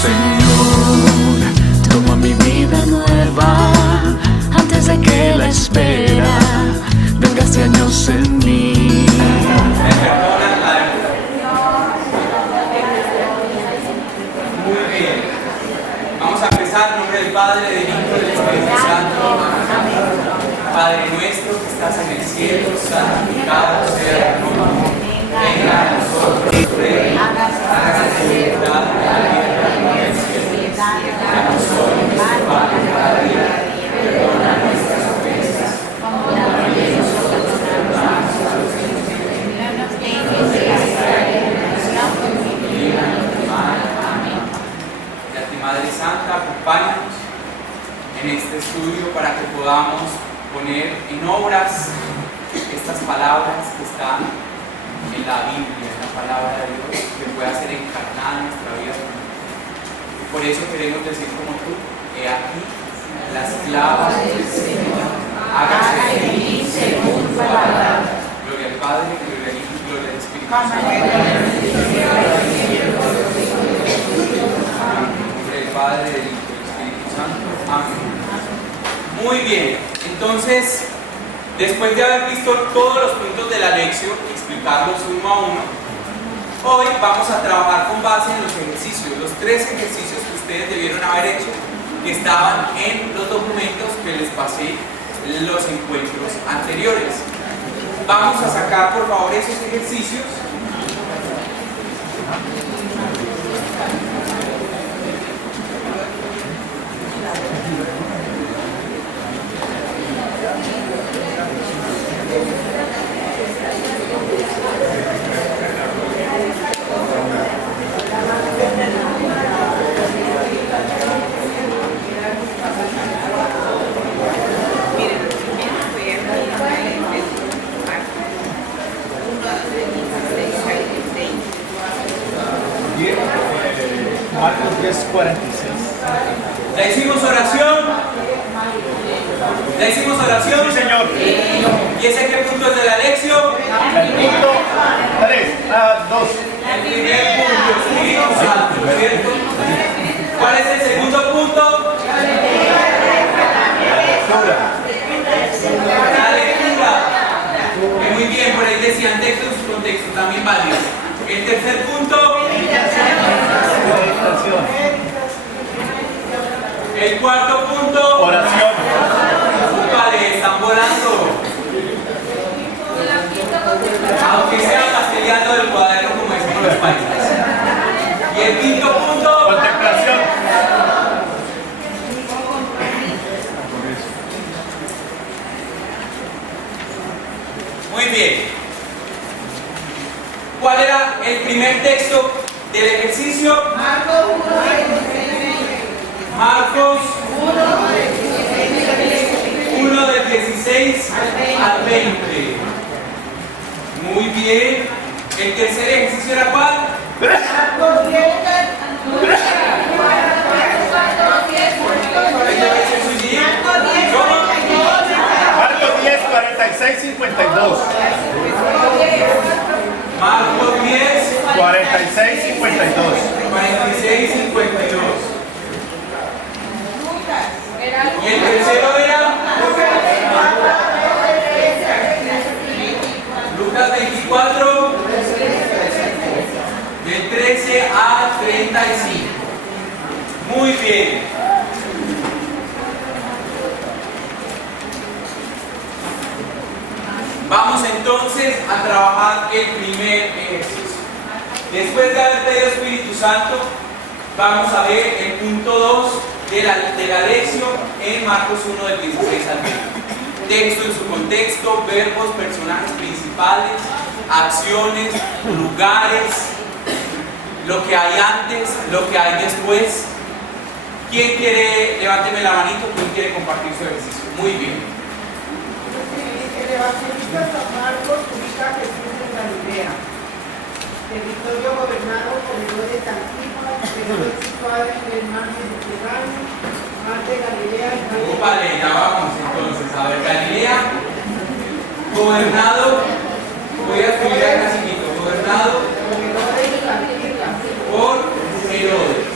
Señor, toma mi vida nueva antes de que la espera venga hace años en mí. Muy bien. Vamos a empezar en nombre del Padre, del Hijo y del Espíritu Santo. Padre nuestro que estás en el cielo, santificado sea tu nombre. Venga a nosotros tu reino. Hágase tu voluntad en la tierra como en el cielo. Danos hoy nuestro pan de cada día. Perdona nuestras ofensas, como también nosotros perdonamos a los que nos ofenden. No nos dejes caer en tentación, y líbranos del mal. Amén. Y a ti, Madre Santa, acompáñanos en este estudio para que podamos poner en obras estas palabras que están en la Biblia, en la palabra de Dios, que pueda ser encarnada en nuestra vida. Y por eso queremos decir como tú: he aquí la esclava del Señor, hágase en mí según tu palabra. Gloria al Padre, gloria al Hijo y gloria al Espíritu Santo. Gloria al Padre, del Hijo y del Espíritu Santo. Amén. Muy bien, entonces, después de haber visto todos los puntos de la lección y explicarlos uno a uno, hoy vamos a trabajar con base en los ejercicios, los 3 ejercicios que ustedes debieron haber hecho, que estaban en los documentos que les pasé en los encuentros anteriores. Vamos a sacar por favor esos ejercicios. Marcos 10:46. ¿Ya hicimos oración? ¿Ya hicimos oración? Sí, Señor. ¿Y ese qué punto es de la lección? El punto 3, 2. El primer punto, Espíritu Santo, ¿cierto? ¿Cuál es el segundo punto? La lectura. Muy bien, por ahí decían texto en su contexto, también válido. El tercer punto. El cuarto punto. Oración. Vale, están volando. Aunque sea castellano del cuaderno, como decimos los países. Y el quinto punto. Contemplación. Muy bien. ¿Cuál era el primer texto del ejercicio? Marcos 1 del 16 al 20. Muy bien. ¿El tercer ejercicio era cuál? Marcos 10, 46, 52. Marcos 10, 46, 52. 46, 52. Y el tercero era Lucas 24, del 13 al 35. Muy bien. Vamos entonces a trabajar el primer ejercicio. Después de haber pedido Espíritu Santo, vamos a ver el punto 2 de la lección en Marcos 1 del 16 al 20. Texto en su contexto, verbos, personajes principales, acciones, lugares, lo que hay antes, lo que hay después. ¿Quién quiere? Levánteme la manito. ¿Quién quiere compartir su ejercicio? Muy bien. El evangelista San Marcos ubica a Jesús en Galilea, territorio gobernado por Herodes Antipas, que fue situado en el mar Mediterráneo, mar de Galilea y mar de... Vale, ya vamos entonces. A ver, Galilea, gobernado, voy a escribir acá chiquito, gobernado por Herodes.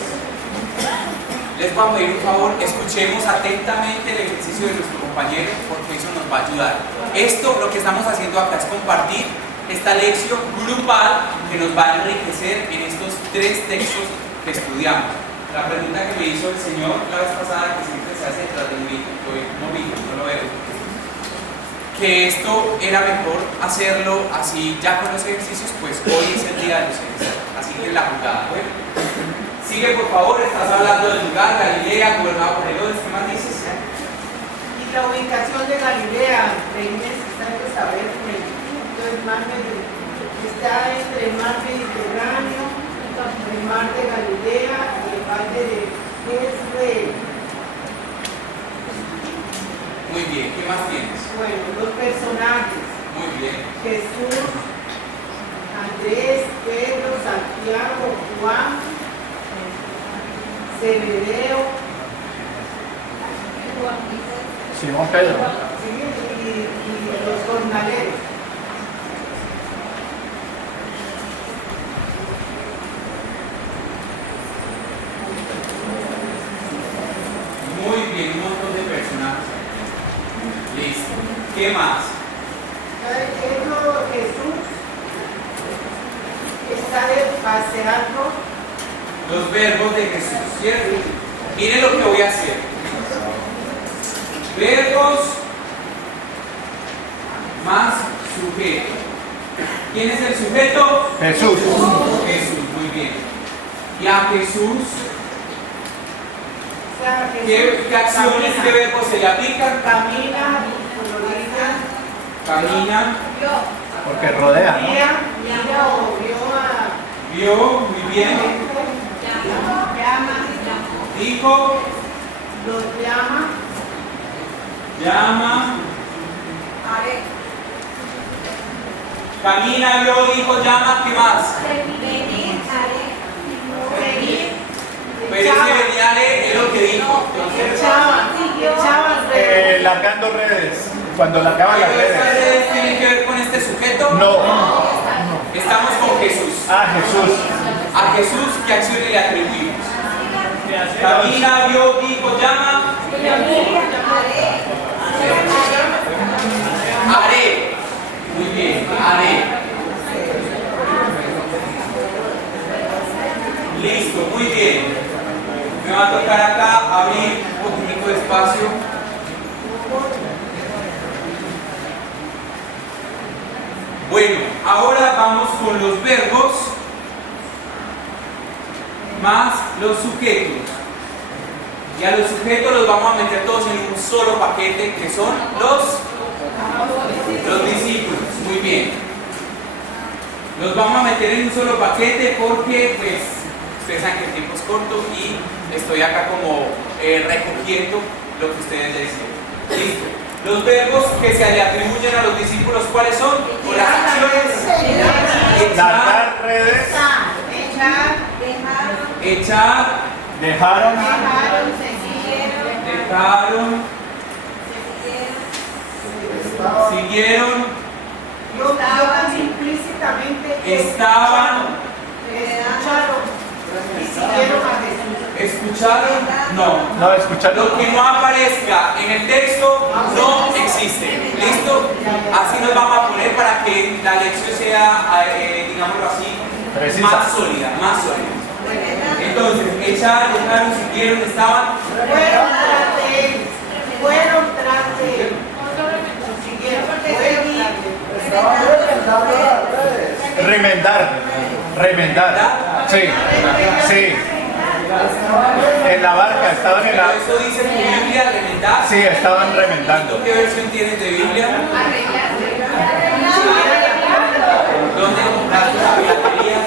voy a pedir un favor, escuchemos atentamente el ejercicio de nuestro compañero porque eso nos va a ayudar. Esto, lo que estamos haciendo acá es compartir esta lección grupal que nos va a enriquecer en estos 3 textos que estudiamos. La pregunta que me hizo el Señor la vez pasada, que siempre se hace detrás de mí, no lo veo, que esto era mejor hacerlo así, ya con los ejercicios, pues hoy es el día de los ejercicios, así que la jugada. Bueno, sigue por favor, estás hablando del lugar, Galilea, gobernado por Herodes, ¿qué más dices? Y la ubicación de Galilea, es necesario saber que está entre el mar Mediterráneo, el mar de Galilea y el valle de Jezreel. Muy bien, ¿qué más tienes? Bueno, los personajes. Muy bien. Jesús, Andrés, Pedro, Santiago, Juan, Zebedeo, Simón Pedro. y los jornaleros. Muy bien, un montón de personajes. Listo. ¿Qué más? Jesús está paseando. Los verbos de Jesús, ¿cierto? Miren lo que voy a hacer. Verbos más sujeto. ¿Quién es el sujeto? Jesús. Jesús, muy bien. Y a Jesús, ¿qué acciones, qué verbos se le aplican? Camina, Camina, Porque rodea, ¿no? mira o vio, muy bien. llama, Dijo, los llama, llama. Camina, vio, dijo, llama, ¿qué más? Pero es que venía es lo que dijo. echaban Largando redes. Cuando largaban las ¿Estas redes. redes tienen que ver con este sujeto? No. Estamos con Jesús. Ah, Jesús. A Jesús, ¿qué acciones le atribuimos? Camina, vio, dijo, llama. Haré. Muy bien, haré. Listo, muy bien. Me va a tocar acá abrir un poquito de espacio. Bueno, ahora vamos con los verbos más los sujetos. Y a los sujetos los vamos a meter todos en un solo paquete, que son los discípulos. Muy bien. Los vamos a meter en un solo paquete porque, pues, ustedes saben que el tiempo es corto y estoy acá como recogiendo lo que ustedes decían. Listo. Los verbos que se le atribuyen a los discípulos, ¿cuáles son? O las acciones. Largar redes. Echar, Dejaron. dejaron, siguieron, implícitamente estaban, escucharon y siguieron a Jesús. escucharon, no. No, escuchando. Lo que no aparezca en el texto no existe. ¿Listo? Así nos vamos a poner para que la lección sea, digámoslo así, Precisa. más sólida, más sólida. Entonces, echaron, dejaron, siguieron, estaban. Fueron tras de él. Fueron tras de él. Siguieron. Fueron tras de él. Remendar. Remendar. Sí. Sí. En la barca, estaban en la. Pero eso dice tu Biblia, remendar. Sí, estaban remendando. ¿Qué versión tienes de Biblia? ¿Dónde compraste la piratería?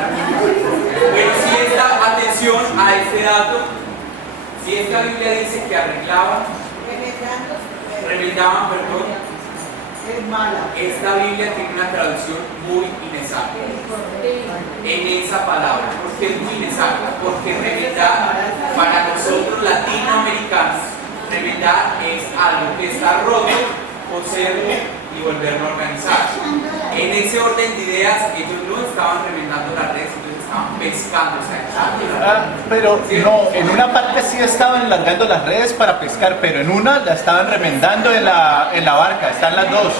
Bueno, si esta, atención a este dato, si esta Biblia dice que arreglaban, remendaban, perdón, Es mala. esta Biblia tiene una traducción muy inexacta en esa palabra, porque es muy inexacta, porque remendar para nosotros latinoamericanos, remendar es algo que está roto, coserlo y volverlo a organizar. En ese orden de ideas, ellos no estaban remendando las redes, ellos estaban pescando, o sea, echando las redes. Pero no, en una parte sí estaban largando las redes para pescar, pero en una la estaban remendando en la barca, están las dos.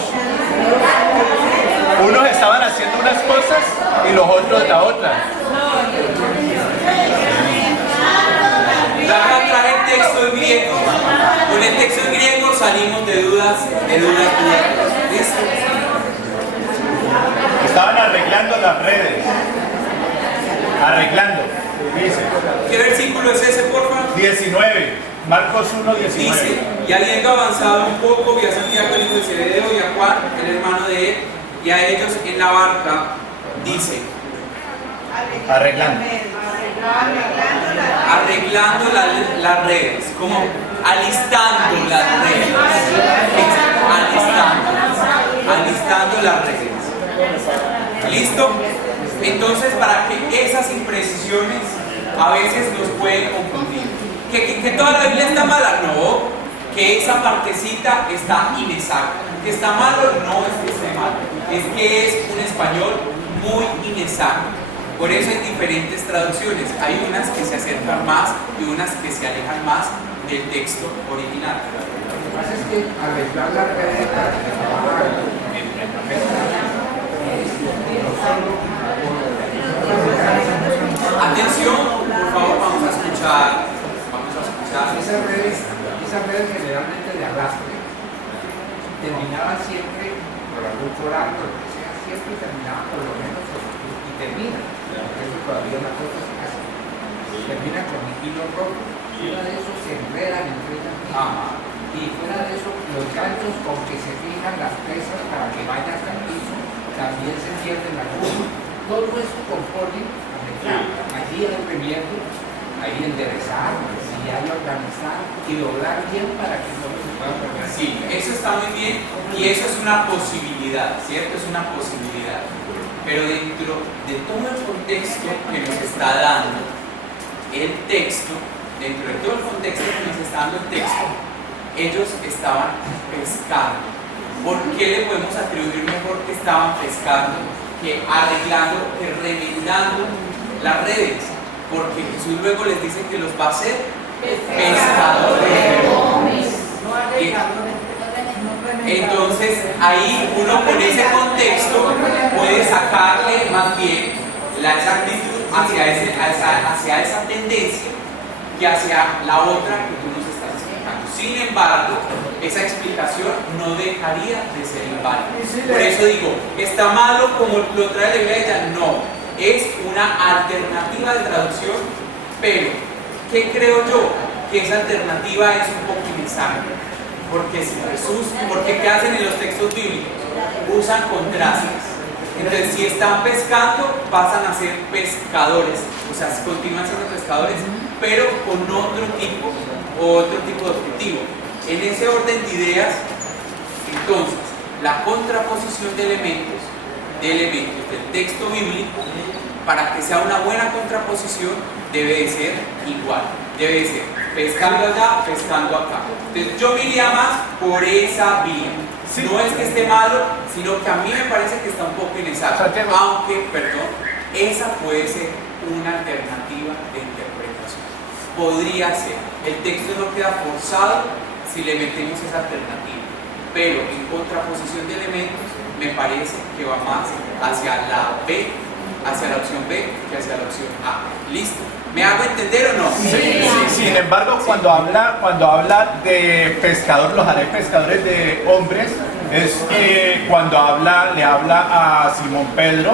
Unos estaban haciendo unas cosas y los otros la otra. Acá traje el texto en griego. Con el texto en griego salimos de dudas. ¿Listo? Estaban arreglando las redes. Arreglando, dice. ¿Qué versículo es ese, por favor? 19, Marcos 1, 19. Dice, y habiendo avanzado un poco, vi a Santiago el hijo de Zebedeo y a Juan, el hermano de él, y a ellos en la barca, dice, Arreglando. arreglando las redes, como alistando las redes, alistando las redes. ¿Listo? Entonces, para que esas imprecisiones a veces nos pueden confundir. ¿Que toda la Biblia está mala? No, que esa partecita está inexacta. Que está malo no es que esté malo, es que es un español muy inexacto. Por eso hay diferentes traducciones. Hay unas que se acercan más y unas que se alejan más del texto original. Lo que pasa es que arreglar la red para que Atención, por favor, vamos a escuchar. esas redes generalmente de arrastre terminaban siempre por algún coral, por lo que sea, siempre terminaban por lo menos y terminan. Eso todavía una cosa se hace. Termina con un hilo rojo. Fuera de eso se enredan entre ellas mismas. Y fuera de eso, los ganchos con que se fijan las presas para que vayan hasta el piso, también se pierden algunos. Todo eso compone arreglar. Allí hay remiendo, hay enderezar, si hay organizar y doblar bien para que no se pueda perder. Sí, eso está muy bien y eso es una posibilidad, ¿cierto? Es una posibilidad. Pero dentro de todo el contexto que nos está dando el texto, dentro de todo el contexto que nos está dando el texto, ellos estaban pescando. ¿Por qué le podemos atribuir mejor que estaban pescando, que arreglando, que remendando las redes? Porque Jesús luego les dice que los va a hacer pescadores de hombres. Entonces ahí uno con ese contexto puede sacarle más bien la exactitud hacia esa tendencia que hacia la otra que tú nos estás explicando. Sin embargo, esa explicación no dejaría de ser inválida. Por eso digo, ¿está malo como lo trae la Biblia? No, es una alternativa de traducción, pero ¿qué creo yo? Que esa alternativa es un poco inexacta. Porque si Jesús, porque ¿qué hacen en los textos bíblicos? Usan contrastes. Entonces, si están pescando, pasan a ser pescadores. O sea, continúan siendo pescadores, pero con otro tipo de objetivo. En ese orden de ideas, entonces, la contraposición de elementos del texto bíblico, para que sea una buena contraposición, debe de ser igual. Debe de ser pescando allá, pescando acá. Entonces yo me iría más por esa vía. Sí. No es que esté malo, sino que a mí me parece que está un poco inexacto. Aunque, perdón, esa puede ser una alternativa de interpretación. Podría ser. El texto no queda forzado si le metemos esa alternativa. Pero en contraposición de elementos, me parece que va más hacia la B, hacia la opción B, que hacia la opción A. ¿Listo? ¿Me hago entender o no? Sí. Sin embargo, cuando habla de pescador, los haré pescadores de hombres, es cuando le habla a Simón Pedro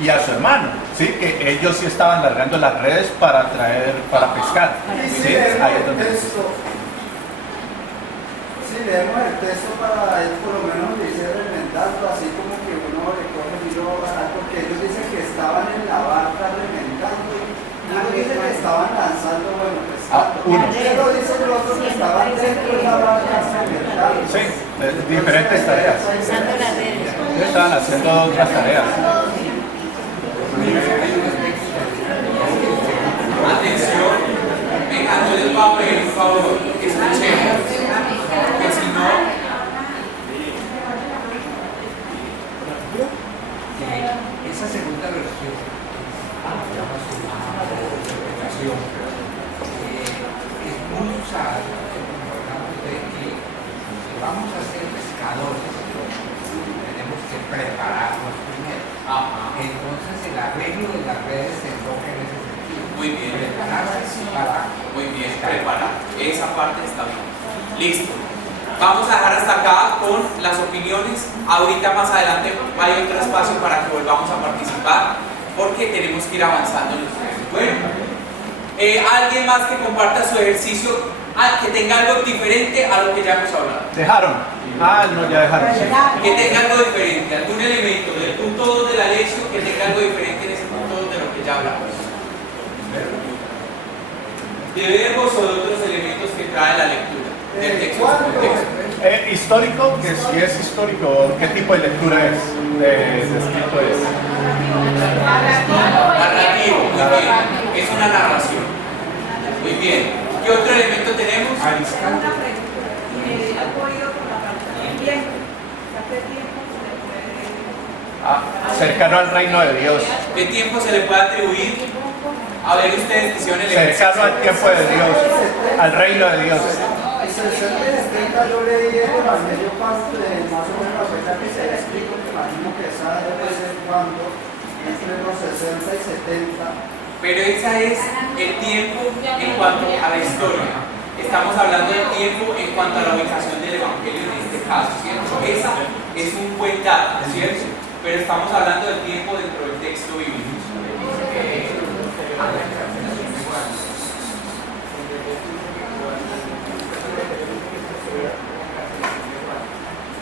y a su hermano, ¿sí? Que ellos sí estaban largando las redes para pescar. ¿Sí? Ahí es donde si leemos el texto para él, por lo menos dice remendando, así como que uno le coge el hilo, porque ellos dicen que estaban en la barca remendando, y uno dice que estaban lanzando, bueno, pues uno. pero dicen los otros que estaban dentro de la barca remendando. Sí, diferentes tareas. Ellos estaban haciendo otras tareas. Atención, venga, no les voy a pedir un favor, escuchemos, que si no, esa segunda versión, llama su interpretación, es muy usada, como hablamos de que si vamos a ser pescadores, tenemos que prepararnos primero. Entonces el arreglo de las redes se enfoca en ese sentido. Muy bien. Prepararse para. Muy bien, preparar. Esa parte está bien. Listo. Vamos a dejar hasta acá con las opiniones. Ahorita más adelante hay otro espacio para que volvamos a participar porque tenemos que ir avanzando en los temas. Bueno, alguien más que comparta su ejercicio, que tenga algo diferente a lo que ya hemos hablado. ¿Dejaron? No, ya dejaron. Sí. Que tenga algo diferente, algún elemento del punto 2 de la lección que tenga algo diferente en ese punto 2 de lo que ya hablamos. De verbos o de otros elementos que trae la lectura del texto. Histórico, que si es histórico, ¿qué tipo de lectura es? De escrito es. Narrativo, muy bien. Es una narración. Muy bien. ¿Qué otro elemento tenemos? Cercano al reino de Dios. ¿Qué tiempo se le puede atribuir? A ver, ustedes que hicieron el Cercano al tiempo de Dios, al reino de Dios. Y 60 y 70 yo leí el Evangelio más o menos la fecha que se explica, que imagino que esa debe ser cuando, entre los 60 y 70. Pero esa es el tiempo en cuanto a la historia. Estamos hablando del tiempo en cuanto a la ubicación del Evangelio en este caso, ¿cierto? Esa es un buen dato, ¿cierto? Pero estamos hablando del tiempo dentro del texto bíblico.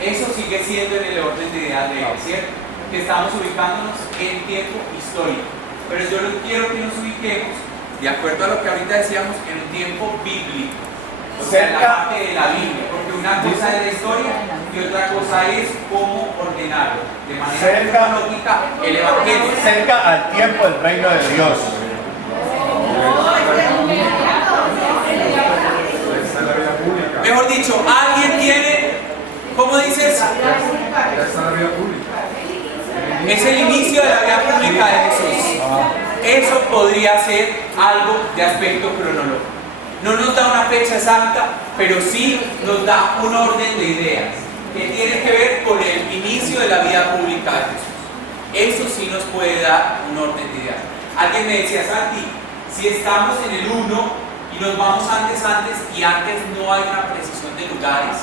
Eso sigue siendo en el orden de ideas de él, ¿cierto? Que estamos ubicándonos en tiempo histórico. Pero yo quiero que nos ubiquemos, de acuerdo a lo que ahorita decíamos, en un tiempo bíblico. O sea, en la parte de la Biblia. Porque una cosa es la historia y otra cosa es cómo ordenarlo. De manera lógica, el Evangelio. Cerca al tiempo del reino de Dios. Mejor dicho, alguien tiene, ¿cómo dices? Es el inicio de la vida pública de Jesús. Eso podría ser algo de aspecto cronológico. No nos da una fecha exacta, pero sí nos da un orden de ideas que tiene que ver con el inicio de la vida pública de Jesús. Eso sí nos puede dar un orden de ideas. Alguien me decía, Santi, si estamos en el 1 y nos vamos antes y antes no hay una precisión de lugares,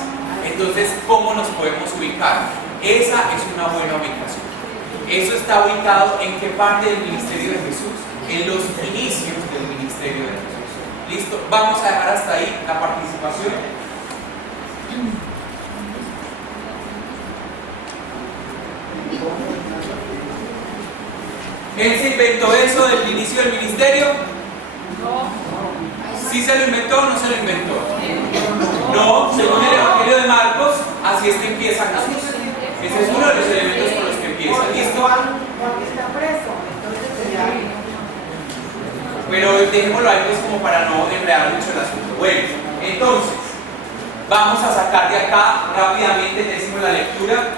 entonces ¿cómo nos podemos ubicar? Esa es una buena ubicación. Eso está ubicado en qué parte del ministerio de Jesús, en los inicios del ministerio de Jesús. Listo, vamos a dejar hasta ahí la participación. ¿Él se inventó eso del inicio del ministerio? No. ¿Sí se lo inventó o no se lo inventó? No, según el Evangelio de Marcos, así es que empieza Jesús. Ese es uno de los elementos con los que empieza. ¿Listo? Juan está preso, entonces sería. Pero dejémoslo ahí pues como para no enredar mucho el asunto. Bueno, entonces, vamos a sacar de acá rápidamente, decimos la lectura,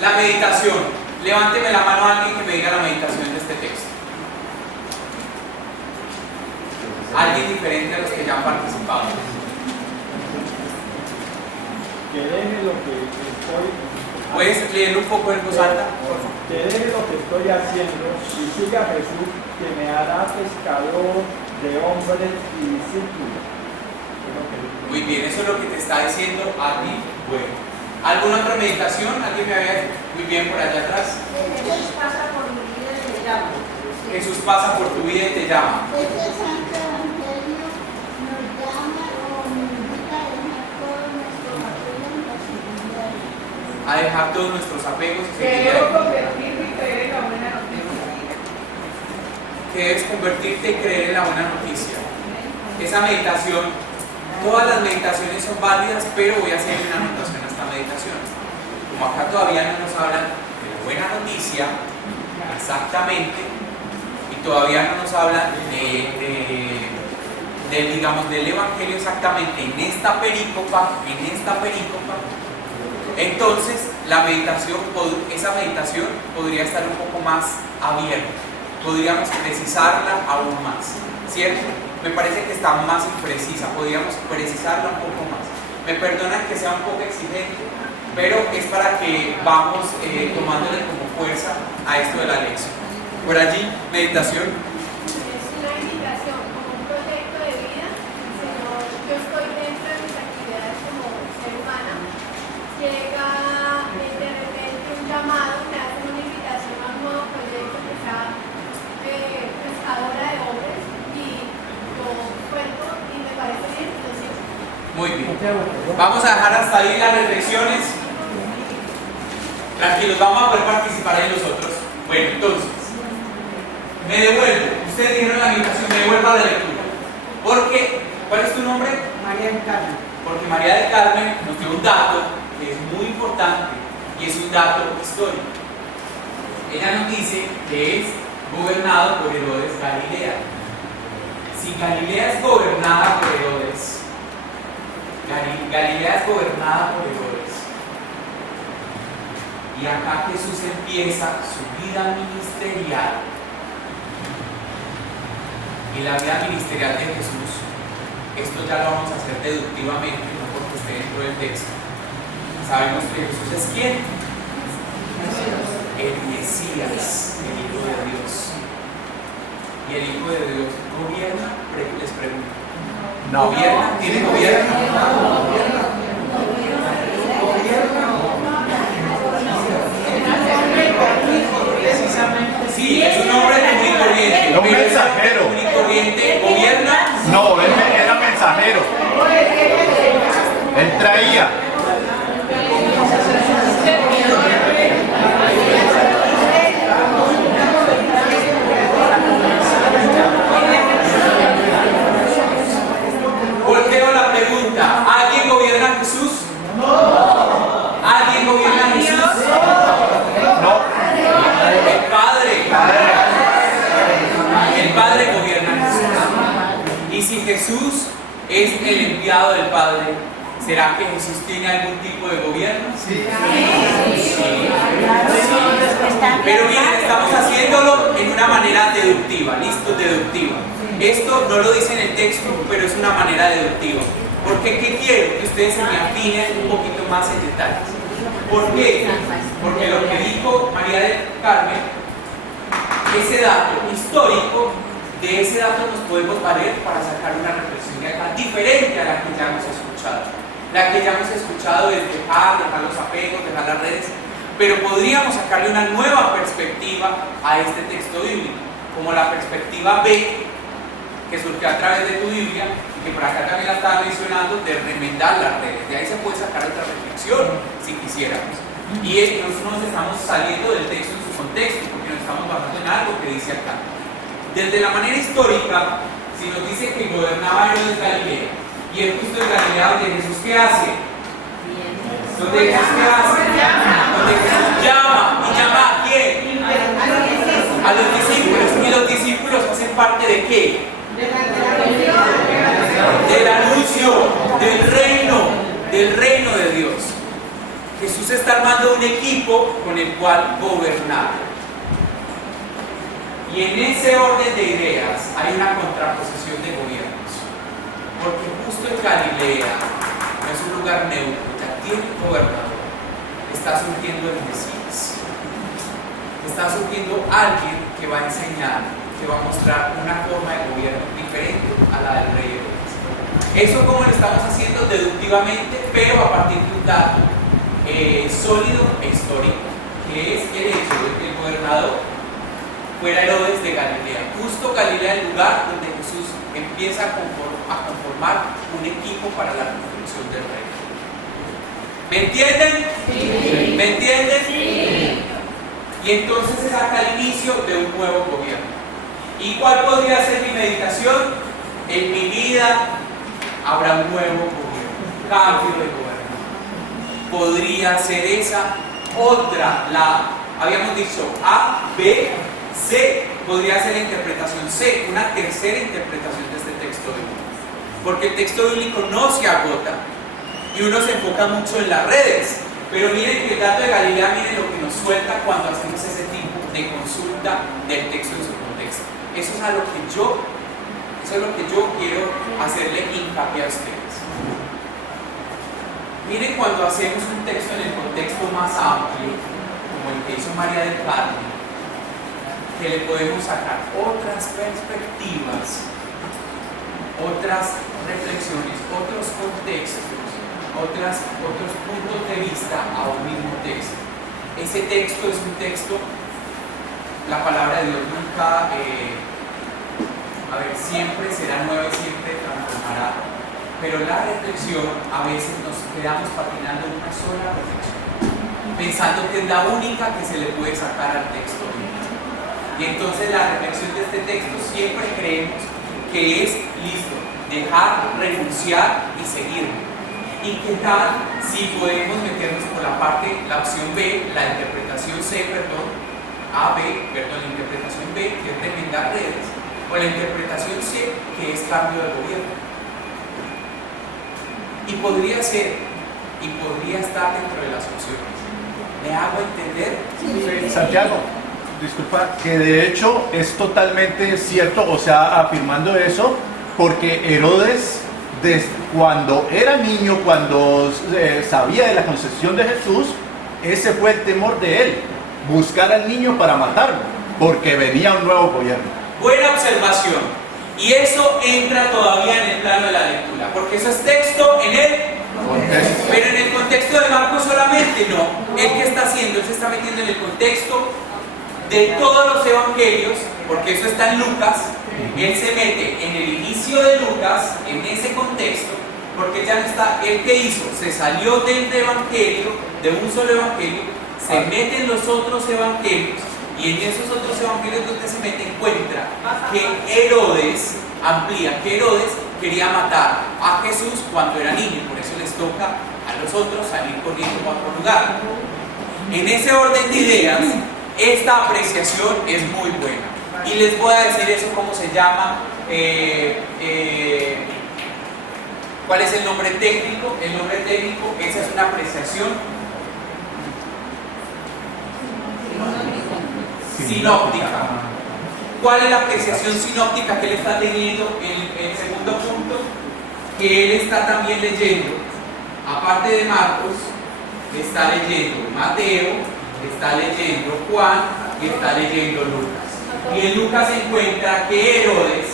la meditación. Levánteme la mano a alguien que me diga la meditación de este texto. Alguien diferente a los que ya han participado. Que deje lo que estoy. ¿Puedes leerlo un poco en voz alta, por favor? Que deje lo que estoy haciendo y siga a Jesús, que me hará pescador de hombres y discípulos. Muy bien, eso es lo que te está diciendo a ti. Bueno, ¿alguna otra meditación? ¿Alguien me había? Muy bien, por allá atrás. Jesús pasa por mi vida y me llama. Jesús pasa por tu vida y te llama. Este santo evangelio nos llama o nos invita a dejar todos nuestros apegos y seguridades. A dejar todos nuestros apegos y seguridades. Debemos convertirme y creer en la buena noticia. Que debes convertirte y creer en la buena noticia. Esa meditación, todas las meditaciones son válidas, pero voy a hacer una anotación a esta meditación. Como acá todavía no nos hablan de la buena noticia exactamente, y todavía no nos hablan digamos, del Evangelio exactamente en esta perícopa, entonces esa meditación podría estar un poco más abierta, podríamos precisarla aún más, ¿cierto? Me parece que está más imprecisa, podríamos precisarla un poco más. Me perdonan que sea un poco exigente, pero es para que vamos tomándole como fuerza a esto de la lección. Por allí, meditación. Es una invitación, como un proyecto de vida. Señor, yo estoy dentro de mis actividades como ser humana. Llega de repente un llamado, me hacen una invitación a un nuevo proyecto que sea pescadora de hombres y lo cuento y me parece bien, lo sigo. Muy bien. Vamos a dejar hasta ahí las reflexiones. Tranquilos, vamos a poder participar ahí nosotros. Bueno, entonces, me devuelvo. Ustedes dijeron la invitación, me devuelvo a la lectura. Porque, ¿cuál es tu nombre? María del Carmen. Porque María del Carmen nos dio un dato que es muy importante y es un dato histórico. Ella nos dice que es gobernado por Herodes Galilea. Si Galilea es gobernada por Herodes, Galilea es gobernada por Herodes. Y acá Jesús empieza su vida ministerial. Y la vida ministerial de Jesús, esto ya lo vamos a hacer deductivamente, no porque esté dentro del texto. Sabemos que Jesús es ¿quién? El Mesías, el Hijo de Dios. ¿Y el Hijo de Dios gobierna? Les pregunto. No. ¿Gobierna? ¿Tiene gobierno? Sí, es un hombre común y corriente. Un mensajero. Común y corriente, ¿gobierna? No, él era mensajero. Él traía. Volteo la pregunta. ¿Alguien gobierna a Jesús? No. ¿Alguien gobierna a Jesús? No. El Padre. El Padre gobierna a Jesús. Y si Jesús es el enviado del Padre, ¿será que Jesús tiene algún tipo de gobierno? Sí. Pero bien, estamos haciéndolo en una manera deductiva, listo, deductiva. Esto no lo dice en el texto, pero es una manera deductiva. Porque ¿qué quiero? Que ustedes se me afinen un poquito más en detalles. ¿Por qué? Porque lo que dijo María del Carmen, ese dato histórico, de ese dato nos podemos valer para sacar una reflexión de acá diferente a la que ya hemos escuchado. La que ya hemos escuchado es dejar los apegos, dejar las redes, pero podríamos sacarle una nueva perspectiva a este texto bíblico, como la perspectiva B, que surgió a través de tu Biblia, y que por acá también la estaba mencionando, de remendar las redes. De ahí se puede sacar otra reflexión, si quisiéramos. Y nosotros nos estamos saliendo del texto en su contexto, porque nos estamos basando en algo que dice acá. Desde la manera histórica, si nos dice que gobernaba Herodes Galilea, y el justo de Galilea, donde Jesús, ¿qué hace? Donde Jesús, ¿qué hace? Donde Jesús llama, ¿y llama a quién? A los discípulos. ¿Y los discípulos hacen parte de qué? Del anuncio del reino de Dios. Jesús está armando un equipo con el cual gobernar. Y en ese orden de ideas hay una contraposición de gobiernos. Porque justo en Galilea no es un lugar neutro, ya tiene un gobernador. Está surgiendo el Mesías. Está surgiendo alguien que va a enseñar, que va a mostrar una forma de gobierno diferente a la del rey Herodes. Eso como lo estamos haciendo deductivamente, pero a partir de un dato sólido e histórico, que es el hecho de que el gobernador fuera Herodes de Galilea. Justo Galilea es el lugar donde Jesús empieza a conformar un equipo para la construcción del reino. ¿Me entienden? Sí. ¿Me entienden? Sí. Y entonces se saca el inicio de un nuevo gobierno. ¿Y cuál podría ser mi meditación? En mi vida habrá un nuevo gobierno, cambio de gobierno. Podría ser esa otra, habíamos dicho A, B, C, podría ser la interpretación C, una tercera interpretación de este texto bíblico. Porque el texto bíblico no se agota y uno se enfoca mucho en las redes, Pero miren que el dato de Galilea, miren lo que nos suelta cuando hacemos ese tipo de consulta del texto en su contexto. Eso es lo que yo quiero hacerle hincapié a ustedes. Miren cuando hacemos un texto en el contexto más amplio, como el que hizo María del Carmen, que le podemos sacar otras perspectivas, otras reflexiones, otros contextos, otros puntos de vista a un mismo texto. Ese texto es un texto, la palabra de Dios nunca, siempre será nueva y siempre transformará, pero la reflexión, a veces nos quedamos patinando en una sola reflexión, pensando que es la única que se le puede sacar al texto. Y entonces la reflexión de este texto siempre creemos que es listo, dejar, renunciar y seguir. ¿Y qué tal si podemos meternos por la opción B, la interpretación C, la interpretación B, que es remendar redes, o la interpretación C, que es cambio de gobierno? Y podría ser, y podría estar dentro de las opciones. ¿Me hago entender? Sí, Santiago, disculpa, que de hecho es totalmente cierto, o sea, afirmando eso, porque Herodes, cuando era niño, cuando sabía de la concepción de Jesús, ese fue el temor de él, buscar al niño para matarlo, porque venía un nuevo gobierno. Buena observación. Y eso entra todavía en el plano de la lectura, porque eso es texto en el contexto. Pero en el contexto de Marcos solamente no. ¿Él qué está haciendo? Él se está metiendo en el contexto de todos los evangelios, porque eso está en Lucas. Él se mete en el inicio de Lucas, en ese contexto, porque ya no está. ¿Él qué hizo? Se salió del evangelio, de un solo evangelio, se mete en los otros evangelios, y en esos otros evangelios donde se mete encuentra que Herodes amplía, que Herodes quería matar a Jesús cuando era niño, por eso les toca a los otros salir corriendo a otro lugar. En ese orden de ideas, esta apreciación es muy buena. Y les voy a decir eso, cómo se llama, cuál es el nombre técnico. El nombre técnico, esa es una apreciación sinóptica. ¿Cuál es la apreciación sinóptica que él está teniendo en el segundo punto? Que él está también leyendo, aparte de Marcos, está leyendo Mateo, está leyendo Juan y está leyendo Lucas. Y en Lucas se encuentra que Herodes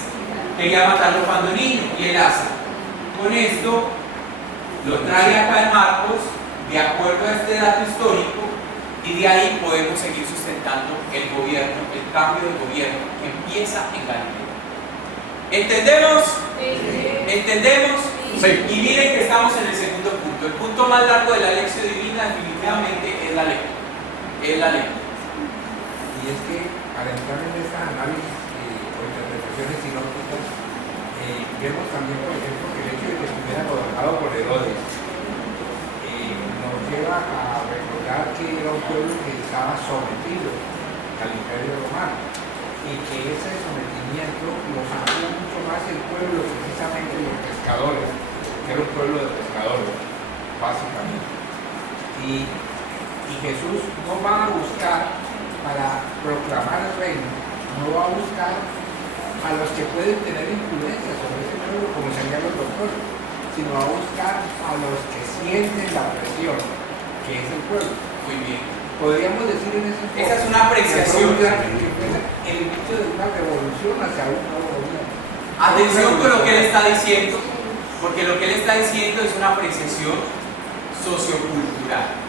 quería matarlo cuando niño, y él hace con esto, lo trae acá en Marcos, de acuerdo a este dato histórico, y de ahí podemos seguir sustentando el gobierno, el cambio de gobierno que empieza en Galilea. ¿Entendemos? ¿Entendemos? Sí. Y miren que estamos en el segundo punto. El punto más largo de la lección divina definitivamente es la lectura. Es la lectura. Y es que para entrar en este análisis o interpretaciones sinópticas, vemos también, por ejemplo, que el hecho de que estuviera gobernado por Herodes nos lleva a recordar que era un pueblo que estaba sometido al imperio romano, y que ese sometimiento lo sentía mucho más el pueblo, precisamente los pescadores, que era un pueblo de pescadores, básicamente. Y Jesús no va a buscar, para proclamar el reino, no va a buscar a los que pueden tener influencia sobre ese pueblo, como serían los doctores, sino va a buscar a los que sienten la presión, que es el pueblo. Muy bien. Podríamos decir en ese enfoque, esa es una apreciación. que fue el inicio de una revolución hacia un nuevo gobierno. Atención con lo que él está diciendo, porque lo que él está diciendo es una apreciación sociocultural.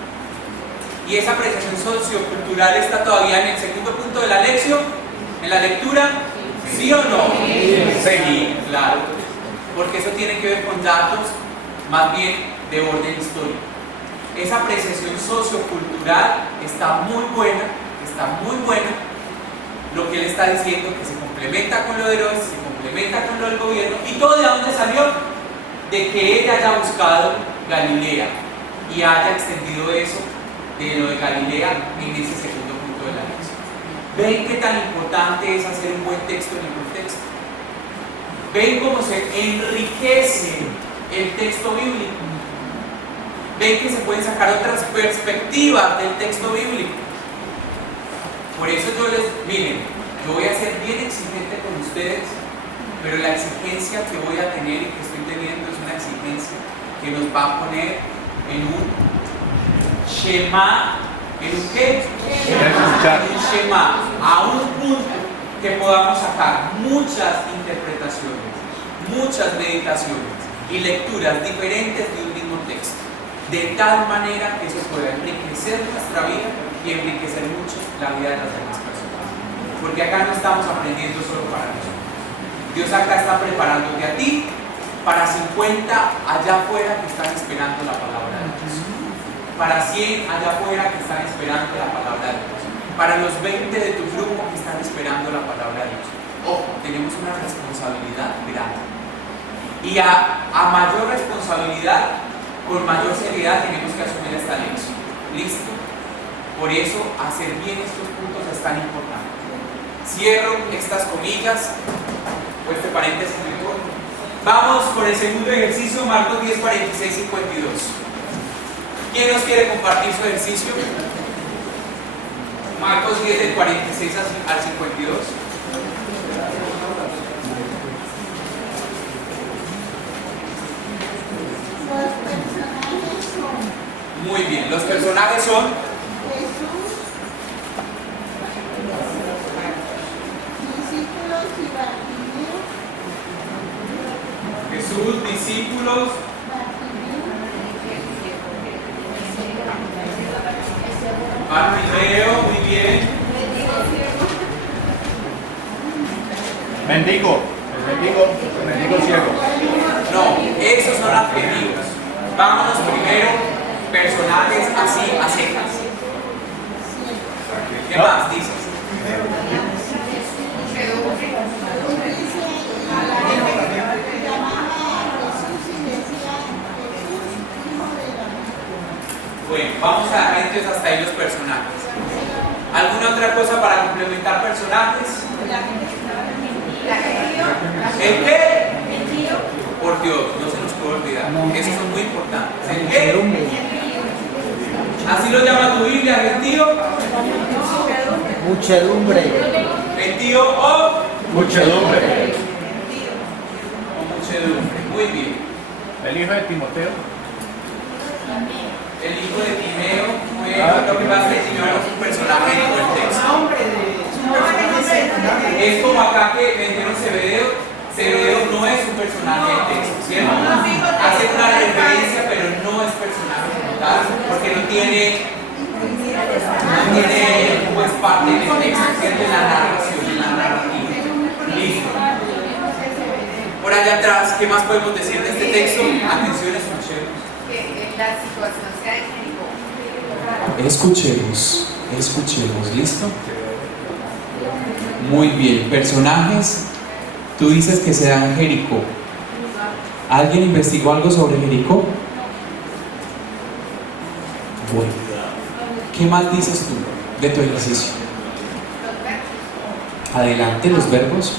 Y esa apreciación sociocultural está todavía en el segundo punto de la lección, en la lectura, ¿sí o no? Sí, claro. Porque eso tiene que ver con datos más bien de orden histórico. Esa apreciación sociocultural está muy buena, lo que él está diciendo, que se complementa con lo de Herodes, se complementa con lo del gobierno. ¿Y todo de dónde salió? De que él haya buscado Galilea y haya extendido eso de lo de Galilea en ese segundo punto de la lección. ¿Ven qué tan importante es hacer un buen texto en el contexto? ¿Ven cómo se enriquece el texto bíblico? ven que se pueden sacar otras perspectivas del texto bíblico. Por eso miren, yo voy a ser bien exigente con ustedes, pero la exigencia que voy a tener y que estoy teniendo es una exigencia que nos va a poner en un Shema. ¿En un qué? En un Shema, a un punto que podamos sacar muchas interpretaciones, muchas meditaciones y lecturas diferentes de un mismo texto, de tal manera que eso pueda enriquecer nuestra vida y enriquecer mucho la vida de las demás personas. Porque acá no estamos aprendiendo solo para nosotros. Dios acá está preparándote a ti para 50 allá afuera que están esperando la palabra de Dios, para 100 allá afuera que están esperando la palabra de Dios, para los 20 de tu grupo que están esperando la palabra de Dios. Ojo, tenemos una responsabilidad grande. Y a mayor responsabilidad, con mayor seriedad tenemos que asumir esta lección. ¿Listo? Por eso, hacer bien estos puntos es tan importante. Cierro estas comillas, o este paréntesis muy corto. Vamos con el segundo ejercicio, Marcos 10, 46, 52. ¿Quién nos quiere compartir su ejercicio? Marcos 10, del 46 al 52. Los personajes son Muy bien, los personajes son Jesús, discípulos y Bartimeo. Jesús, discípulos, Bartimeo, muy bien. Mendigo, el mendigo ciego. No, esos son adjetivos. Vámonos primero, personajes así a secas. ¿Qué más dices? Bueno, vamos a dejar entonces hasta ahí los personajes. ¿Alguna otra cosa para complementar personajes? ¿El qué? Por Dios, no se nos puede olvidar. Esos son muy importantes. ¿El qué? ¿Así lo llama tu Biblia, gentío? Muchedumbre. ¿Gentío o? Muchedumbre. O muchedumbre. Muy bien. El hijo de Timoteo. El hijo de Timeo fue lo que pasa es que Timeo es un personaje en el texto. Es como acá que vendieron Zebedeo. Zebedeo no es un personaje del texto, ¿cierto? Hace una referencia, pero no es personaje como tal, porque no tiene pues parte del texto, ¿cierto? En la narración, en la narrativa. Listo. Por allá atrás, ¿qué más podemos decir de este texto? Atención, escuchemos. La situación sea en Jericó. Escuchemos, ¿listo? Muy bien, personajes, tú dices que se da en Jericó. ¿Alguien investigó algo sobre Jericó? Bueno, ¿qué más dices tú de tu ejercicio? Adelante, los verbos.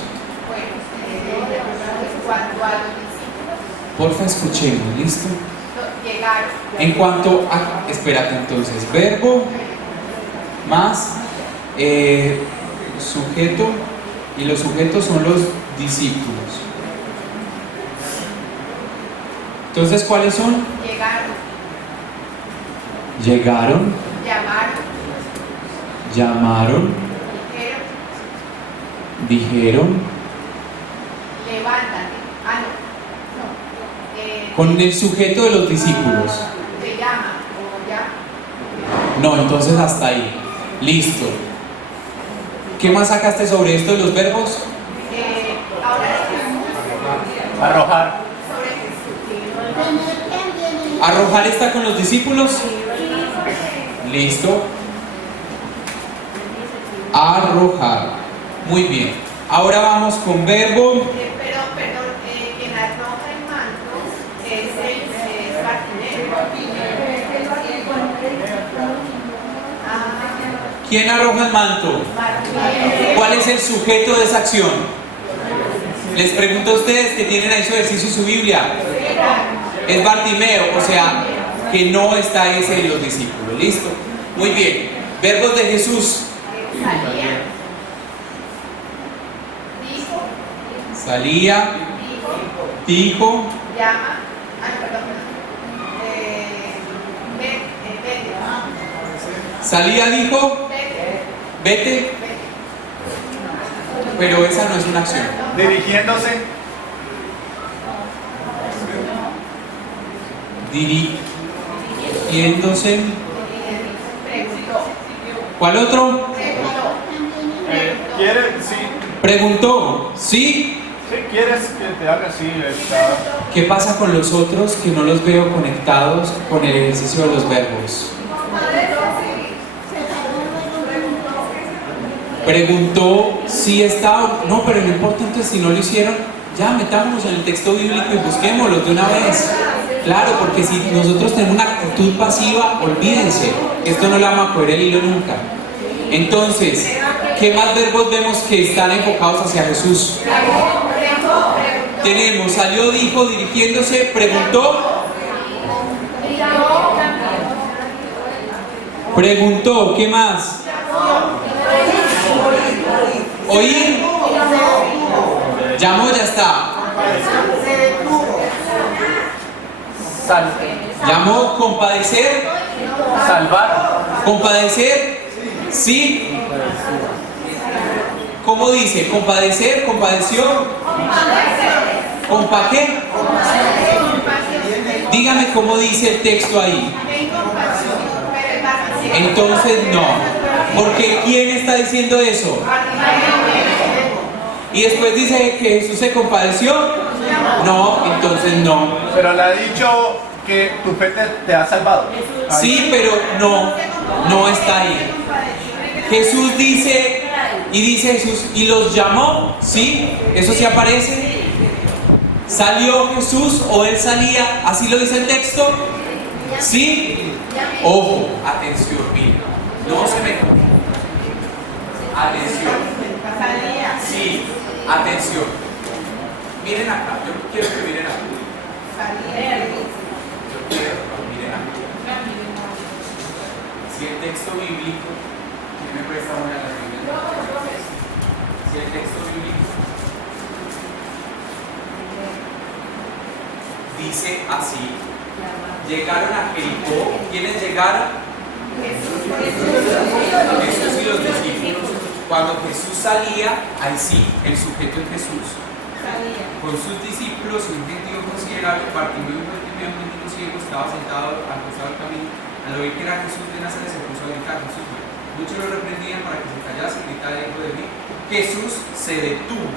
Cuanto a los discípulos, Porfa, escuchemos, ¿listo? llegaron. En cuanto a, espérate entonces, verbo más sujeto, y los sujetos son los discípulos. Entonces, ¿cuáles son? Llegaron, llamaron, dijeron, Levántate. con el sujeto de los discípulos. Te llama o ya. No, entonces hasta ahí. Listo. ¿Qué más sacaste sobre esto de los verbos? Ahora Jesús. Arrojar. Sobre Jesús. ¿Arrojar está con los discípulos? Listo. Arrojar. Muy bien. Ahora vamos con verbo. Perdón, quien arroja el manto es Bartimeo. ¿Quién arroja el manto? ¿Cuál es el sujeto de esa acción? Les pregunto a ustedes que tienen ahí su ejercicio y su Biblia. Es Bartimeo, o sea, que no está ese en los discípulos. ¿Listo? Muy bien. Verbos de Jesús. Salía. Dijo. Salía. Dijo. Llama. Ay, perdón. Vete. Salía, dijo. Vete. Pero esa no es una acción. Dirigiéndose. Dirigiéndose. Preguntó. ¿Cuál otro? ¿Quieres? Sí. Preguntó. ¿Sí? Sí, ¿quieres que te haga así? Está. ¿Qué pasa con los otros que no los veo conectados con el ejercicio de los verbos? Preguntó si está. No, pero lo importante es si no lo hicieron, ya metámonos en el texto bíblico y busquémoslo de una vez. Claro, porque si nosotros tenemos una actitud pasiva, olvídense, esto no le vamos a coger el hilo nunca. Entonces, ¿qué más verbos vemos que están enfocados hacia Jesús? Tenemos, salió, dijo, dirigiéndose, preguntó. Preguntó, ¿qué más? Oír. Llamó, ya está. Llamó, compadecer. Salvar. Compadecer. Sí. ¿Cómo dice? Compadecer, compadeció. ¿Compa qué? Dígame cómo dice el texto ahí. Entonces no. Porque ¿quién está diciendo eso? Y después dice que Jesús se compadeció. No, entonces no. Pero le ha dicho que tu fe te ha salvado. Ahí. Sí, pero no está ahí. Jesús dice, y dice Jesús, y los llamó, ¿sí? Eso sí aparece. ¿Salió Jesús o él salía? ¿Así lo dice el texto? ¿Sí? Ojo, atención, miren. No se me confunda. Atención. Sí, atención. Miren acá, yo quiero que miren acá. Yo quiero que miren acá. Si el texto bíblico, ¿quién me presta una de las Biblias? Si el texto bíblico dice así, llegaron a Jericó. ¿Quiénes llegaron? Jesús y los discípulos. Cuando Jesús salía, ahí sí, el sujeto es Jesús. Con sus discípulos y un gentío considerable, Bartimeo, un mendigo ciego, estaba sentado al costado del camino. Al oír que era Jesús de Nazaret, se puso a gritar: Jesús. Muchos lo reprendían para que se callase, gritaba dentro de mí. Jesús se detuvo.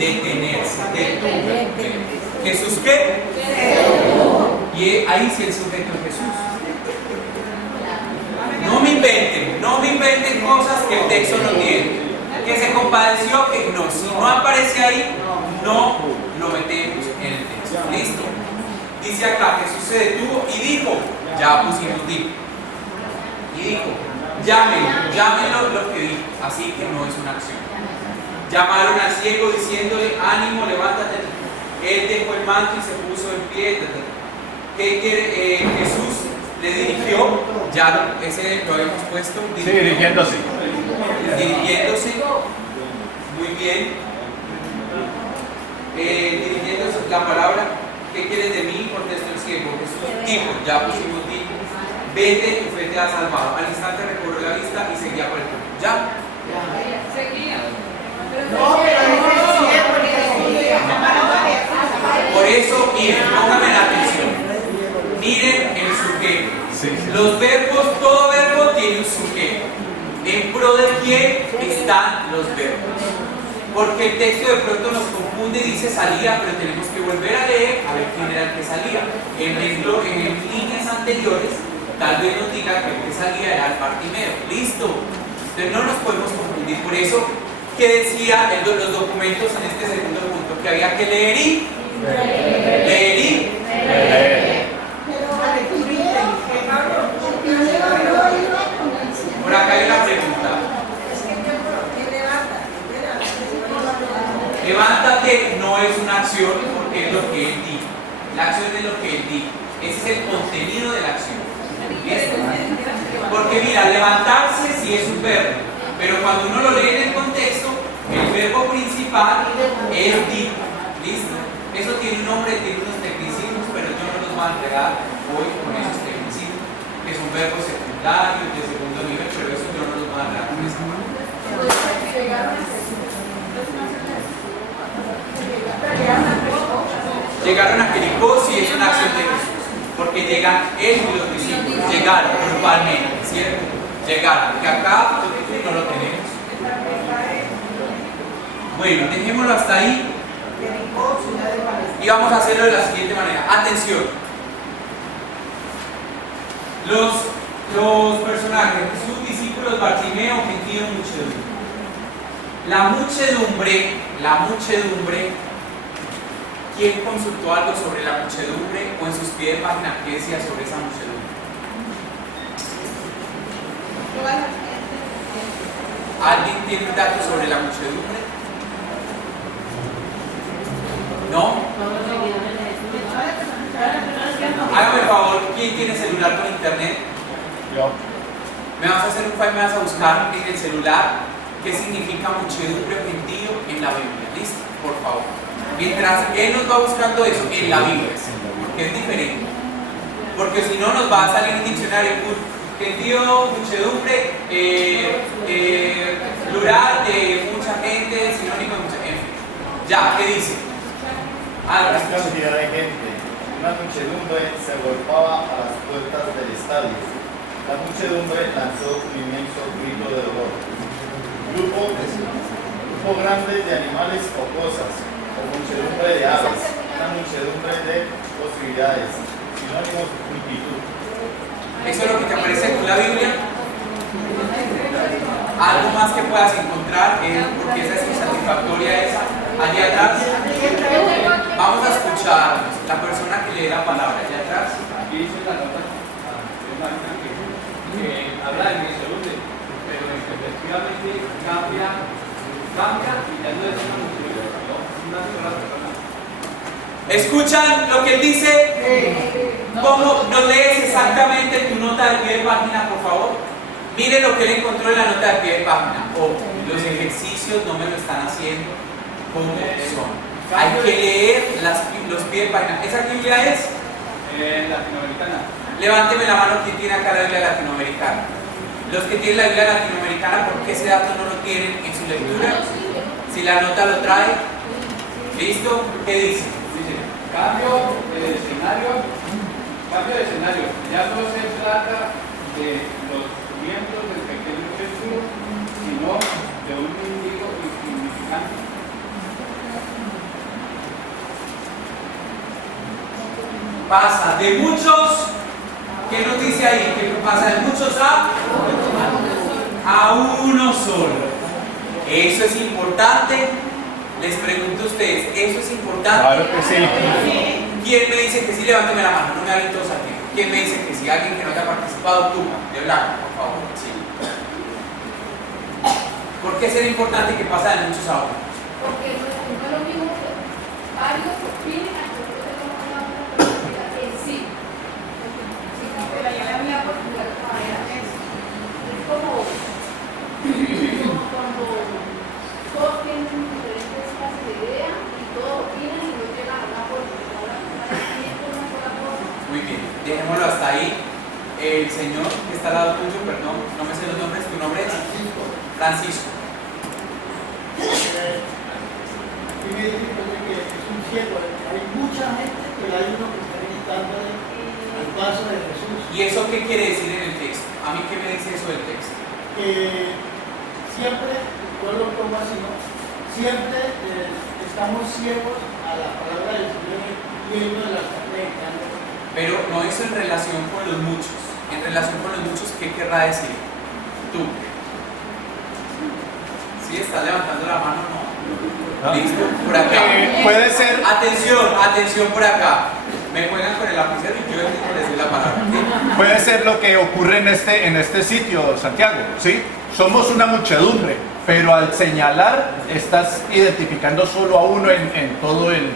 Detenerse. ¿Jesús qué? Y ahí sí el sujeto es Jesús. No me inventen cosas que el texto no tiene. Que se compadeció, que no. Si no aparece ahí, no lo metemos en el texto. ¿Listo? Dice acá, Jesús se detuvo y dijo, ya pusimos dijo. Y dijo, llámenlo lo que dijo. Así que no es una acción. Llamaron al ciego diciéndole, ánimo, levántate. Él dejó el manto y se puso en pie. ¿Qué quiere? Jesús le dirigió, ya ese lo habíamos puesto. Sí, dirigiéndose. Dirigiéndose, muy bien. Dirigiéndose, la palabra, ¿qué quieres de mí? Contestó el ciego. Jesús dijo, ya pusimos dijo, vete, tu fe te ha salvado. Al instante recobró la vista y seguía por el campo. ¿Ya? Por eso, miren, pónganme la atención. Miren el sujeto. Los verbos, todo verbo tiene un sujeto. ¿En pro de quién están los verbos? Porque el texto de pronto nos confunde y dice salía, pero tenemos que volver a leer a ver quién era el que salía. En líneas anteriores, tal vez nos diga que el que salía era el Bartimeo. Listo. Entonces no nos podemos confundir. Por eso, ¿qué decía los documentos en este segundo punto? Que había que leer y leer y por acá hay una pregunta. Levántate no es una acción porque es lo que él dijo. La acción es lo que él dijo. Ese es el contenido de la acción. ¿Listo? Porque mira, levantarse sí es un verbo, pero cuando uno lo lee en el contexto, el verbo principal es dir. ¿Listo? Eso tiene un nombre, tiene unos tecnicismos, pero yo no los voy a entregar hoy con esos tecnicismos, que son verbos secundarios de segundo nivel, pero eso yo no los voy a entregar con esta mano. Llegaron a Jericó, sí es una acción de Jesús, porque llegan él y los discípulos, llegaron grupalmente, ¿cierto? Llegaron, que acá no lo tenemos. Bueno, dejémoslo hasta ahí y vamos a hacerlo de la siguiente manera. Atención, los personajes, sus discípulos, Bartimeo, gentío, muchedumbre. La muchedumbre, ¿quién consultó algo sobre la muchedumbre o en sus pies de página qué decía sobre esa muchedumbre? ¿Alguien tiene un dato sobre la muchedumbre? ¿No? Hágame el favor, ¿quién tiene celular con internet? Yo. Me vas a hacer un file, me vas a buscar en el celular qué significa muchedumbre o gentío en la Biblia. ¿Listo? Por favor. Mientras él nos va buscando eso en la Biblia, que es diferente. Porque si no nos va a salir un diccionario gentío, muchedumbre, plural de mucha gente, sinónimo de mucha gente. Ya, ¿qué dice? Gran cantidad de gente, una muchedumbre se agolpaba a las puertas del estadio. La muchedumbre lanzó un inmenso grito de dolor. Grupo grande de animales o cosas, o muchedumbre de aves, una muchedumbre de posibilidades, sinónimos de multitud. ¿Eso es lo que te aparece en la Biblia? Algo más que puedas encontrar, porque esa es insatisfactoria esa. Allá atrás, vamos a escuchar la persona que lee la palabra. Allá atrás. Aquí dice la nota que habla de muchedumbre, pero efectivamente cambia y ya no es una muchedumbre, sino una sola persona. ¿Escuchan lo que él dice? ¿Cómo nos lees exactamente tu nota de pie de página, por favor? Miren lo que él encontró en la nota de pie de página. Los ejercicios no me lo están haciendo. ¿Cómo son? Hay que leer los pies de página. ¿Esa Biblia es? Latinoamericana. Levánteme la mano quien tiene acá la Biblia latinoamericana. Los que tienen la Biblia latinoamericana, ¿por qué ese dato no lo tienen en su lectura? Si la nota lo trae, ¿listo? ¿Qué dice? Dice, cambio de escenario. Ya no se trata de los miembros del pequeño círculo, sino de un individuo insignificante. Pasa de muchos, ¿qué nos dice ahí? Que pasa de muchos a uno solo. Eso es importante. Les pregunto a ustedes, ¿eso es importante? Claro que sí. ¿Quién me dice que sí? Levánteme la mano, no me hagan todos aquí. ¿Quién me dice que sí? Alguien que no haya participado, tú, de blanco, por favor. Sí. ¿Por qué será importante que pasa de muchos a uno? Porque no es lo mismo que varios opinen a que nosotros tenemos una personalidad en sí. Pero ya la mía por jugar de manera es como cuando todos tienen diferentes clases de ideas y todos opinan y no llegan a una cosa. Muy bien, dejémoslo hasta ahí. El señor que está al lado tuyo, perdón, no me sé los nombres, ¿tu nombre es? Francisco. Y me dice que es un ciego, hay mucha gente, pero hay uno que está gritándole al paso de Jesús. ¿Y eso qué quiere decir en el texto? ¿A mí qué me dice eso del texto? Que siempre, yo lo tomo así, ¿no? Siempre estamos ciegos a la palabra del Señor viendo de las cartas. Pero no eso en relación con los muchos. En relación con los muchos, ¿qué querrá decir? Tú. ¿Sí? ¿Estás levantando la mano? No. ¿Listo? Por acá. Puede ser. Atención por acá. Me juegan con el lapicero y yo les doy la palabra. ¿Sí? Puede ser lo que ocurre en este sitio, Santiago, ¿sí? Somos una muchedumbre, pero al señalar estás identificando solo a uno en todo el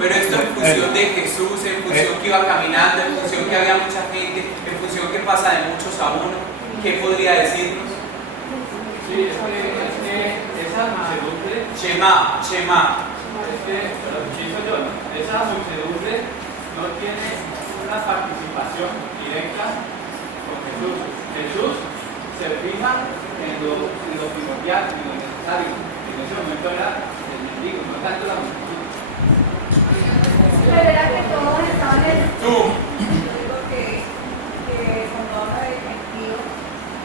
Pero esto en función de Jesús, en función que iba caminando, en función que había mucha gente, en función que pasa de muchos a uno. ¿Qué podría decirnos? Sí, es que esa muchedumbre, Shema. es que, lo que hizo yo, esa muchedumbre no tiene una participación directa con Jesús. Jesús se fija en lo primordial, en lo necesario. En ese momento era el mendigo, no tanto la multitud. Pero era que todos estaban en el... Tú. Yo digo que cuando habla de gentío,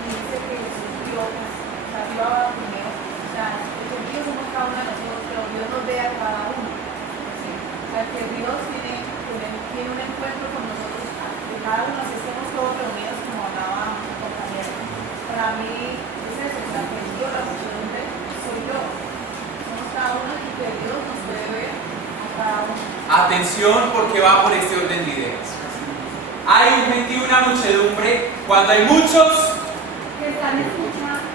dice que Jesús dio, o sea, dio a Bartimeo, o sea, los gentíos somos cada uno de nosotros, pero Dios nos ve a cada uno. ¿Sí? O sea, que Dios tiene un encuentro con nosotros, que cada uno así estemos todos reunidos, como hablaba mi compañero. Para mí es eso, o sea, que Dios, la muchedumbre, soy yo. Somos cada uno y que Dios nos puede ver a cada uno. Atención, porque va por este orden de ideas. Hay un gentío, una muchedumbre. Cuando hay muchos, Que están escuchando.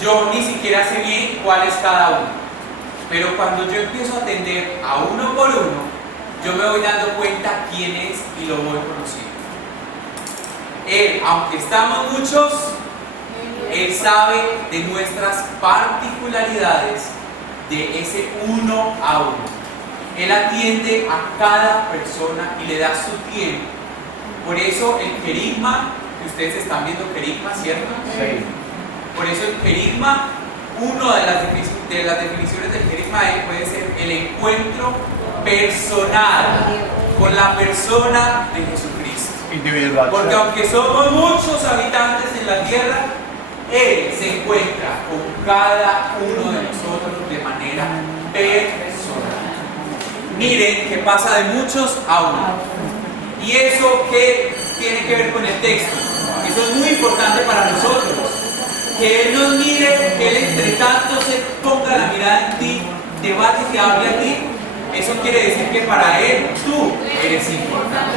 yo ni siquiera sé bien cuál es cada uno. Pero cuando yo empiezo a atender a uno por uno, yo me voy dando cuenta quién es y lo voy conociendo. Él, aunque estamos muchos, Él sabe de nuestras particularidades, de ese uno a uno. Él atiende a cada persona y le da su tiempo. Por eso el querigma, que ustedes están viendo querigma, ¿cierto? Sí. Por eso el querigma, una de las definiciones del querigma puede ser el encuentro personal con la persona de Jesucristo. Individual. Porque aunque somos muchos habitantes en la tierra, Él se encuentra con cada uno de nosotros de manera personal. Miren que pasa de muchos a uno. ¿Y eso qué tiene que ver con el texto? Eso es muy importante para nosotros. Que Él nos mire, que Él entre tanto se ponga la mirada en ti, te vaya y te hable a ti. Eso quiere decir que para Él tú eres importante.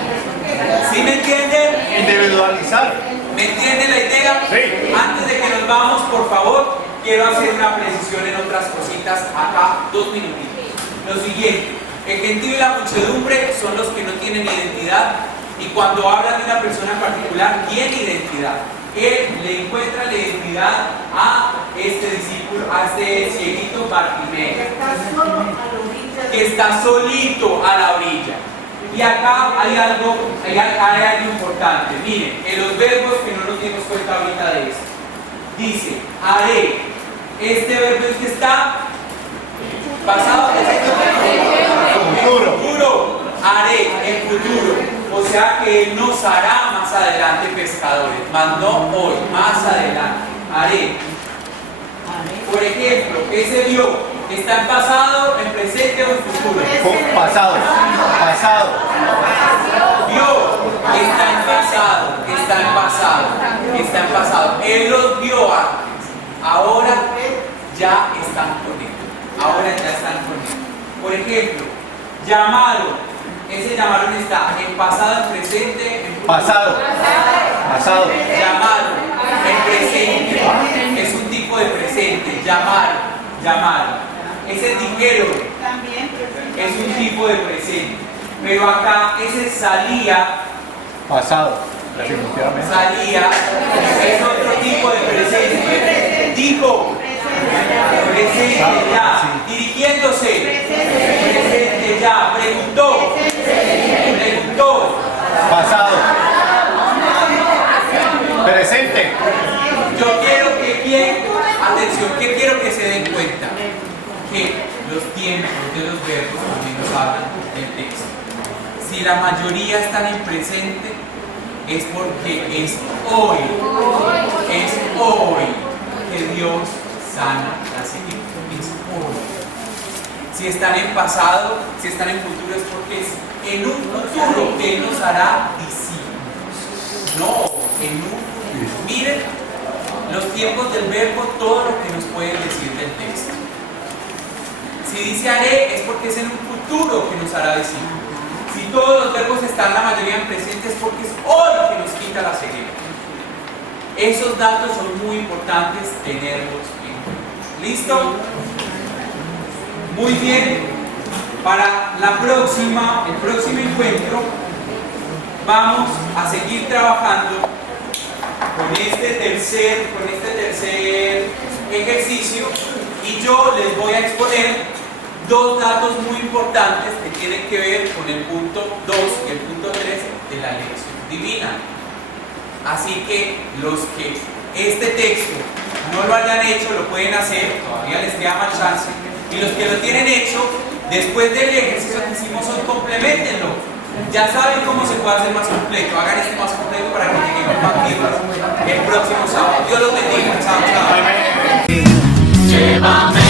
¿Sí me entienden? Individualizar. ¿Me entienden la idea? Sí. Antes de que nos vamos, por favor, quiero hacer una precisión en otras cositas acá, 2 minutitos. Lo siguiente. El gentío y la muchedumbre son los que no tienen identidad, y cuando hablan de una persona en particular tiene identidad. Él le encuentra la identidad a este discípulo, a este cieguito Bartimeo, que está solito a la orilla. Y acá hay algo importante. Miren, en los verbos, que no nos dimos cuenta ahorita de esto, dice haré. Este verbo es que está pasado, futuro, haré en futuro, o sea que Él nos hará más adelante pescadores, mas no hoy, más adelante, haré. Por ejemplo, ese vio, ¿está en pasado, en presente o en futuro? Pasado. Vio, está en pasado. Él los vio antes, ahora ya están con Él. Por ejemplo, llamaron. Ese llamaron está en pasado, en presente, en futuro. Pasado. Llamaron en presente. Es un tipo de presente. Llamaron. Ese dijeron es un tipo de presente. Pero acá ese salía. Pasado. Definitivamente. Salía es otro tipo de presente. Dijo. Presente ya. Dirigiéndose. Presente ya. Preguntó. Pasado. Presente. Yo quiero que quiero que se den cuenta que los tiempos de los verbos también nos hablan del texto. Si la mayoría están en presente, es porque es hoy que Dios sana la ceguera. Es hoy. Si están en pasado, si están en futuro, es porque es en un futuro que Él nos hará discípulos. No, en un futuro. Miren los tiempos del verbo, todo lo que nos pueden decir del texto. Si dice haré, es porque es en un futuro que nos hará discípulos. Si todos los verbos están la mayoría en presente, es porque es hoy que nos quita la ceguera. Esos datos son muy importantes tenerlos en cuenta. ¿Listo? Muy bien. Para el próximo encuentro, vamos a seguir trabajando con este tercer ejercicio y yo les voy a exponer dos datos muy importantes que tienen que ver con el punto 2 y el punto 3 de la lección divina. Así que los que este texto no lo hayan hecho lo pueden hacer, todavía les queda más chance, y los que lo tienen hecho, después del ejercicio que hicimos hoy, complementenlo. Ya saben cómo se puede hacer más completo, hagan este más completo para que lleguen compartidos el próximo sábado. Dios los bendiga. Chao, chao. Llévame